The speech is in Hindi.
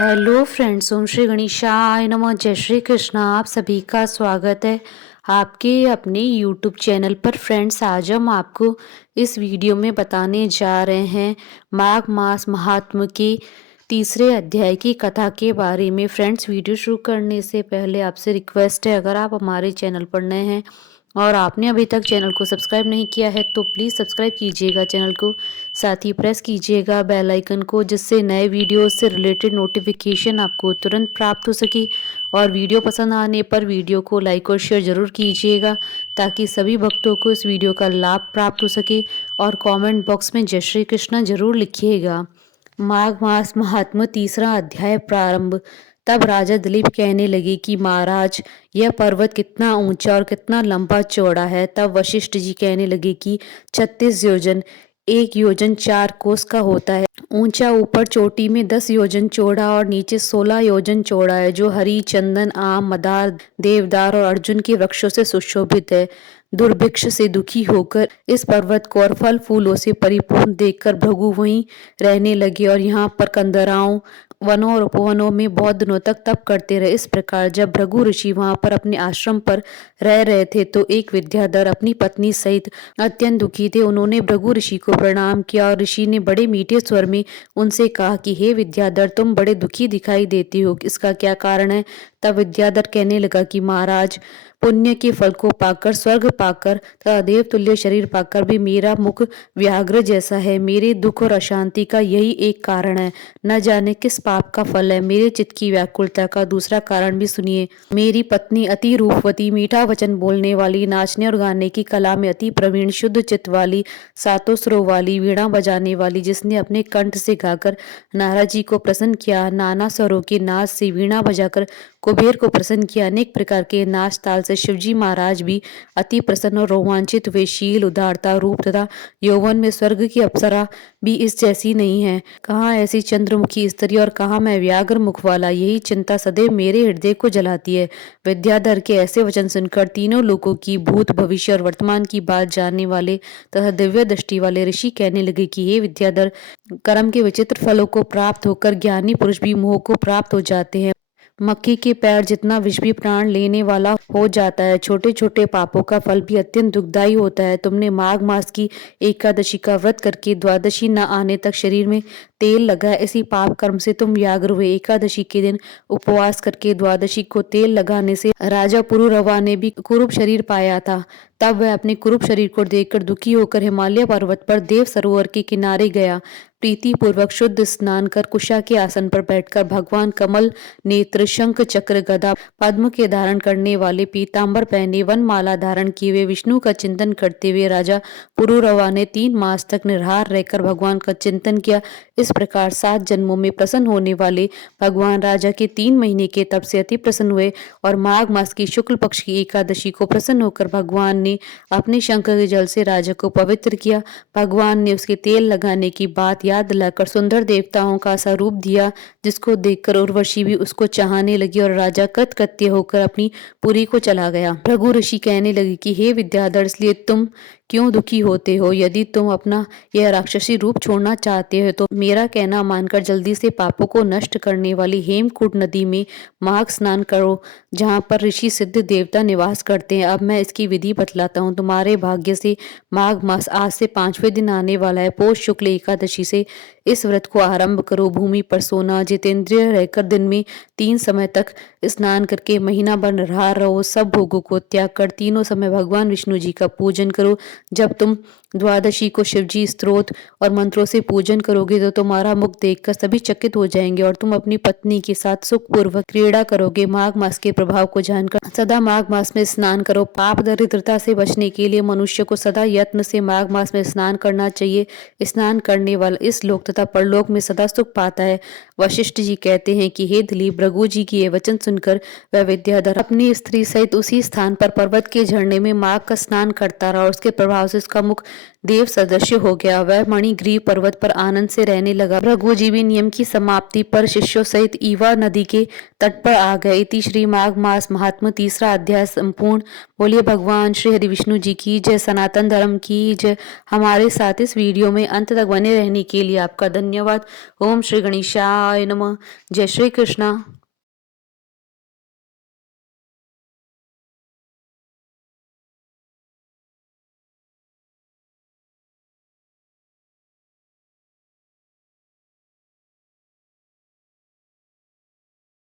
हेलो फ्रेंड्स, ओम श्री गणेशाय नमः। जय श्री कृष्ण। आप सभी का स्वागत है आपके अपने यूट्यूब चैनल पर। फ्रेंड्स, आज हम आपको इस वीडियो में बताने जा रहे हैं माघ मास महात्म के तीसरे अध्याय की कथा के बारे में। फ्रेंड्स, वीडियो शुरू करने से पहले आपसे रिक्वेस्ट है, अगर आप हमारे चैनल पर नए हैं और आपने अभी तक चैनल को सब्सक्राइब नहीं किया है तो प्लीज़ सब्सक्राइब कीजिएगा चैनल को। साथ ही प्रेस कीजिएगा बेल आइकन को, जिससे नए वीडियो से रिलेटेड नोटिफिकेशन आपको तुरंत प्राप्त हो सके। और वीडियो पसंद आने पर वीडियो को लाइक और शेयर ज़रूर कीजिएगा, ताकि सभी भक्तों को इस वीडियो का लाभ प्राप्त हो सके। और कमेंट बॉक्स में जय श्री कृष्ण जरूर लिखिएगा। माघ मास महात्म्य तीसरा अध्याय प्रारंभ। तब राजा दिलीप कहने लगे कि महाराज, यह पर्वत कितना ऊंचा और कितना लंबा चौड़ा है। तब वशिष्ठ जी कहने लगे कि 36 योजन, 1 योजन 4 कोस का होता है। ऊंचा ऊपर चोटी में 10 योजन चौड़ा और नीचे 16 योजन चौड़ा है, जो हरी, चंदन, आम, मदार, देवदार और अर्जुन के वृक्षों से सुशोभित है। दुर्भिक्ष से दुखी होकर इस पर्वत को और फल फूलों से परिपूर्ण देखकर भृगु वहीं रहने लगे और यहाँ पर कंदराओं, वनों और उपवनों में बहुत दिनों तक तप करते रहे। इस प्रकार जब भृगु ऋषि वहां पर अपने आश्रम पर रह रहे थे तो एक विद्याधर अपनी पत्नी सहित अत्यंत दुखी थे। उन्होंने भृगु ऋषि को प्रणाम किया और ऋषि ने बड़े मीठे स्वर में उनसे कहा कि हे विद्याधर, तुम बड़े दुखी दिखाई देते हो, इसका क्या कारण है? तब विद्याधर कहने लगा कि महाराज, पुण्य के फल को पाकर, स्वर्ग पाकर तथा देव तुल्य शरीर पाकर भी मेरा मुख व्याघ्र जैसा है। मेरे दुख और अशांति का यही एक कारण है, न जाने किस पाप का फल है। मेरे चित्त की व्याकुलता का दूसरा कारण भी सुनिए। मेरी पत्नी अति रूपवती, मीठा वचन बोलने वाली, नाचने और गाने की कला में अति प्रवीण, शुद्ध चित्त वाली, सातों सुरों वाली, वीणा बजाने वाली, जिसने अपने कंठ से गाकर नारद जी को प्रसन्न किया, नाना स्वरों के नाच से वीणा बजाकर कुबेर को प्रसन्न किया, अनेक प्रकार के नाच ताल से शिवजी महाराज भी अति प्रसन्न और रोमांचित हुए। शील, उदारता, रूप तथा यौवन में स्वर्ग की अप्सरा भी इस जैसी नहीं है। कहाँ ऐसी चंद्रमुखी स्त्री और कहाँ मैं व्याघ्र मुख वाला, यही चिंता सदैव मेरे हृदय को जलाती है। विद्याधर के ऐसे वचन सुनकर तीनों लोगों की, भूत, भविष्य और वर्तमान की बात जानने वाले तथा दिव्य दृष्टि वाले ऋषि कहने लगे कि हे विद्याधर, कर्म के विचित्र फलों को प्राप्त होकर ज्ञानी पुरुष भी मोह को प्राप्त हो जाते हैं। मक्खी के पैर जितना विष भी प्राण लेने वाला हो जाता है। छोटे छोटे पापों का फल भी अत्यंत दुखदायी होता है। तुमने माघ मास की एकादशी का व्रत करके द्वादशी न आने तक शरीर में तेल लगा, इसी पाप कर्म से तुम व्याघ्र हुए। एकादशी के दिन उपवास करके द्वादशी को तेल लगाने से राजा पुरुरवा ने भी कुरूप शरीर पाया था। तब वह अपने कुरूप शरीर को देखकर दुखी होकर हिमालय पर्वत पर देव सरोवर के किनारे गया। प्रीति पूर्वक शुद्ध स्नान कर कुशा के आसन पर बैठकर भगवान कमल नेत्र, शंख, चक्र, गदा, पद्म के धारण करने वाले, पीतांबर पहने, वन माला धारण किए हुए विष्णु का चिंतन करते हुए राजा पुरुरवा ने 3 मास तक निराहार रहकर भगवान का चिंतन किया। इस प्रकार 7 जन्मों में प्रसन्न होने वाले भगवान राजा के 3 महीने के तप से अति प्रसन्न हुए और माघ मास की शुक्ल पक्ष की एकादशी को प्रसन्न होकर भगवान ने अपने शंख के जल से राजा को पवित्र किया। भगवान ने उसके तेल लगाने की बात याद दिलाकर सुंदर देवताओं का सा रूप दिया, जिसको देखकर उर्वशी भी उसको चाहने लगी और राजा कृतकृत्य होकर अपनी पुरी को चला गया। भृगु ऋषि कहने लगे कि हे विद्याधर, इसलिए तुम क्यों दुखी होते हो? यदि तुम अपना यह राक्षसी रूप छोड़ना चाहते हो तो मेरा कहना मानकर जल्दी से पापों को नष्ट करने वाली हेमकूट नदी में माघ स्नान करो, जहाँ पर ऋषि सिद्ध देवता निवास करते हैं। अब मैं इसकी विधि बतलाता हूँ। तुम्हारे भाग्य से माघ मास आज से 5वें दिन आने वाला है। पौष शुक्ल एकादशी से इस व्रत को आरंभ करो। भूमि पर सोना, जितेंद्रिय रहकर दिन में 3 समय तक स्नान करके महीना भर निराहार रहो। सब भोगों को त्याग कर तीनों समय भगवान विष्णु जी का पूजन करो। जब तुम द्वादशी को शिवजी स्तोत्र और मंत्रों से पूजन करोगे तो तुम्हारा मुख देखकर सभी चकित हो जाएंगे और तुम अपनी पत्नी के साथ सुखपूर्वक क्रीड़ा करोगे। माघ मास के प्रभाव को जानकर सदा माघ मास में स्नान करो। पाप दरिद्रता से बचने के लिए मनुष्य को सदा यत्न से माघ मास में स्नान करना चाहिए। स्नान करने वाला इस लोक तथा परलोक में सदा सुख पाता है। वशिष्ठ जी कहते हैं कि हे दिलीप, भृगु जी की ये वचन सुनकर वह विद्याधर अपनी स्त्री सहित उसी स्थान पर पर्वत के झरने में माघ का स्नान करता रहा और उसके प्रभाव से उसका मुख देव सदस्य हो गया। वह मणिग्रीव पर्वत पर आनंद से रहने लगा। भृगुजीवी नियम की समाप्ति पर शिष्यों सहित ईवा नदी के तट पर आ गए। इति श्री माघ मास महात्म्य 3रा अध्याय संपूर्ण। बोलिए भगवान श्री हरि विष्णु जी की जय, सनातन धर्म की जय। हमारे साथ इस वीडियो में अंत तक बने रहने के लिए आपका धन्यवाद। ओम श्री गणेशाय नमः। जय श्री कृष्णा।